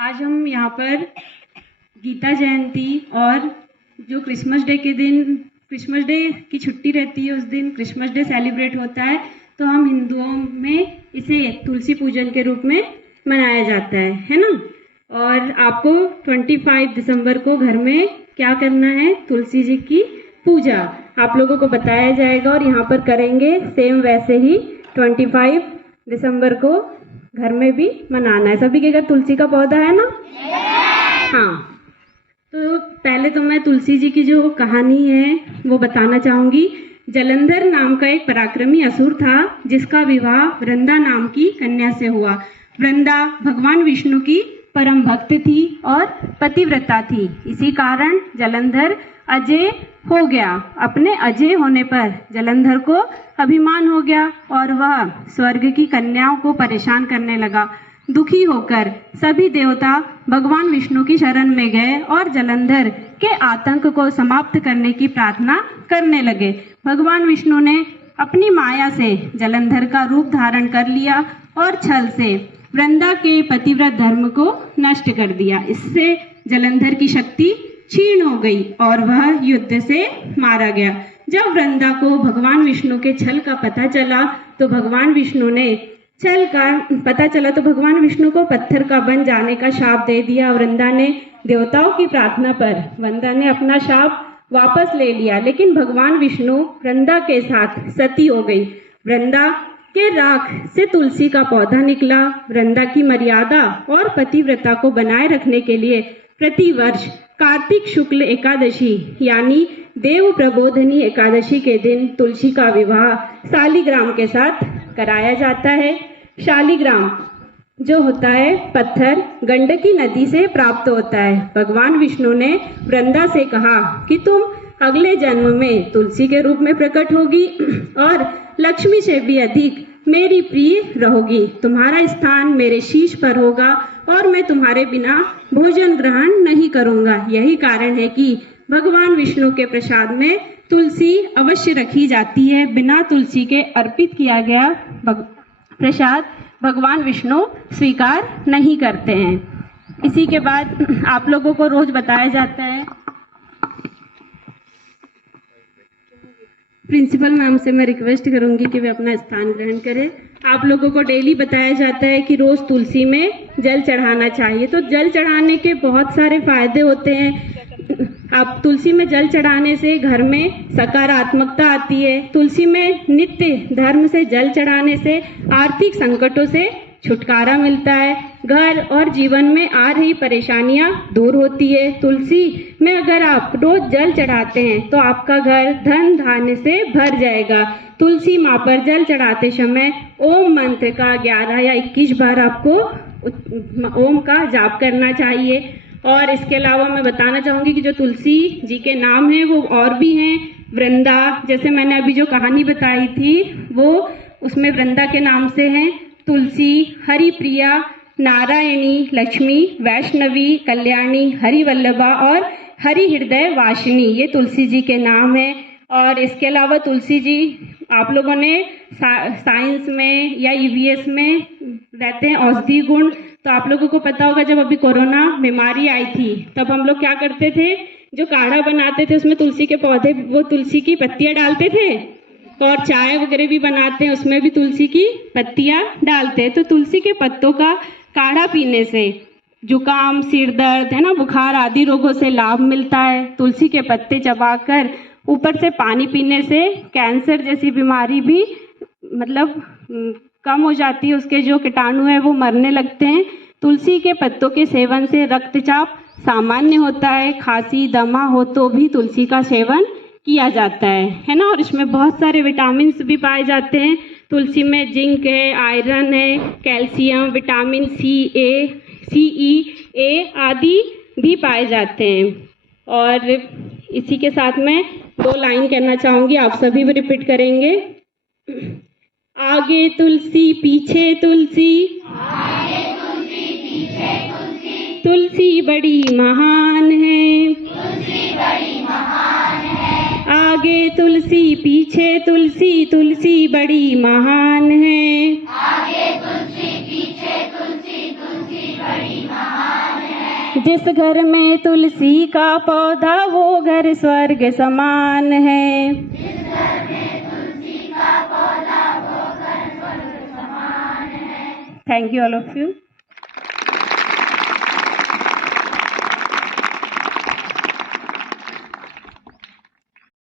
आज हम यहाँ पर गीता जयंती और जो क्रिसमस डे के दिन क्रिसमस डे की छुट्टी रहती है, उस दिन क्रिसमस डे सेलिब्रेट होता है। तो हम हिंदुओं में इसे तुलसी पूजन के रूप में मनाया जाता है ना। और आपको 25 दिसंबर को घर में क्या करना है, तुलसी जी की पूजा आप लोगों को बताया जाएगा और यहाँ पर करेंगे सेम वैसे ही 25 दिसंबर को घर में भी मनाना है। सभी के घर तुलसी का पौधा है ना? हाँ, तो पहले तो मैं तुलसी जी की जो कहानी है वो बताना चाहूंगी। जलंधर नाम का एक पराक्रमी असुर था जिसका विवाह वृंदा नाम की कन्या से हुआ। वृंदा भगवान विष्णु की परम भक्त थी और पतिव्रता थी। इसी कारण जलंधर अजय हो गया। अपने अजय होने पर जलंधर को अभिमान हो गया और वह स्वर्ग की कन्याओं को परेशान करने लगा। दुखी होकर सभी देवता भगवान विष्णु की शरण में गए और जलंधर के आतंक को समाप्त करने की प्रार्थना करने लगे। भगवान विष्णु ने अपनी माया से जलंधर का रूप धारण कर लिया और छल से वृंदा के पतिव्रत धर्म को नष्ट कर दिया। इससे जलंधर की शक्ति क्षीण हो गई और वह युद्ध से मारा गया। जब वृंदा को भगवान विष्णु के छल का पता चला तो भगवान विष्णु को पत्थर का बन जाने का शाप दे दिया। वृंदा ने देवताओं की प्रार्थना पर वृंदा ने अपना शाप वापस ले लिया, लेकिन भगवान विष्णु वृंदा के साथ सती हो गई। वृंदा के राख से तुलसी का पौधा निकला। वृंदा की मर्यादा और पतिव्रता को बनाए रखने के लिए प्रतिवर्ष कार्तिक शुक्ल एकादशी यानी देव प्रबोधनी एकादशी के दिन तुलसी का विवाह शालिग्राम के साथ कराया जाता है। शालिग्राम जो होता है पत्थर गंडकी नदी से प्राप्त होता है। भगवान विष्णु ने वृंदा से कहा कि तुम अगले जन्म में तुलसी के रूप में प्रकट होगी और लक्ष्मी से भी अधिक मेरी प्रिय रहोगी। तुम्हारा स्थान मेरे शीश पर होगा और मैं तुम्हारे बिना भोजन ग्रहण नहीं करूंगा। यही कारण है कि भगवान विष्णु के प्रसाद में तुलसी अवश्य रखी जाती है। बिना तुलसी के अर्पित किया गया प्रसाद भगवान विष्णु स्वीकार नहीं करते हैं। इसी के बाद आप लोगों को रोज बताया जाता है, प्रिंसिपल मैम से मैं रिक्वेस्ट करूंगी कि वे अपना स्थान ग्रहण करें। आप लोगों को डेली बताया जाता है कि रोज तुलसी में जल चढ़ाना चाहिए। तो जल चढ़ाने के बहुत सारे फायदे होते हैं। आप तुलसी में जल चढ़ाने से घर में सकारात्मकता आती है। तुलसी में नित्य धर्म से जल चढ़ाने से आर्थिक संकटों से छुटकारा मिलता है। घर और जीवन में आ रही परेशानियां दूर होती है। तुलसी में अगर आप रोज जल चढ़ाते हैं तो आपका घर धन धान्य से भर जाएगा। तुलसी माँ पर जल चढ़ाते समय ओम मंत्र का 11 या 21 बार आपको ओम का जाप करना चाहिए। और इसके अलावा मैं बताना चाहूंगी कि जो तुलसी जी के नाम हैं वो और भी हैं। वृंदा, जैसे मैंने अभी जो कहानी बताई थी वो उसमें वृंदा के नाम से हैं। तुलसी, हरिप्रिया, नारायणी, लक्ष्मी, वैष्णवी, कल्याणी, हरिवल्लभा और हरि हृदय वासिनी, ये तुलसी जी के नाम हैं। और इसके अलावा तुलसी जी आप लोगों ने साइंस में या ईवीएस में रहते हैं औषधि गुण, तो आप लोगों को पता होगा जब अभी कोरोना बीमारी आई थी तब हम लोग क्या करते थे, जो काढ़ा बनाते थे उसमें तुलसी के पौधे वो तुलसी की पत्तियां डालते थे और चाय वगैरह भी बनाते हैं उसमें भी तुलसी की पत्तियां डालते हैं। तो तुलसी के पत्तों का काढ़ा पीने से जुकाम, सिर दर्द है ना, बुखार आदि रोगों से लाभ मिलता है। तुलसी के पत्ते चबाकर ऊपर से पानी पीने से कैंसर जैसी बीमारी भी कम हो जाती है, उसके जो कीटाणु है वो मरने लगते हैं। तुलसी के पत्तों के सेवन से रक्तचाप सामान्य होता है। खांसी दमा हो तो भी तुलसी का सेवन किया जाता है ना। और इसमें बहुत सारे विटामिन भी पाए जाते हैं। तुलसी में जिंक है, आयरन है, कैल्शियम, विटामिन सी, ए आदि भी पाए जाते हैं। और इसी के साथ में 2 लाइन कहना चाहूंगी, आप सभी भी रिपीट करेंगे। आगे तुलसी पीछे तुलसी, आगे तुलसी पीछे तुलसी, तुलसी बड़ी महान है, तुलसी बड़ी महान है। आगे तुलसी पीछे तुलसी, तुलसी बड़ी महान है। आगे तुलसी पीछे तुलसी, तुलसी बड़ी महान जिस घर में तुलसी का पौधा वो घर स्वर्ग समान है। जिस घर में तुलसी का पौधा वो घर स्वर्ग समान है। Thank you all of you.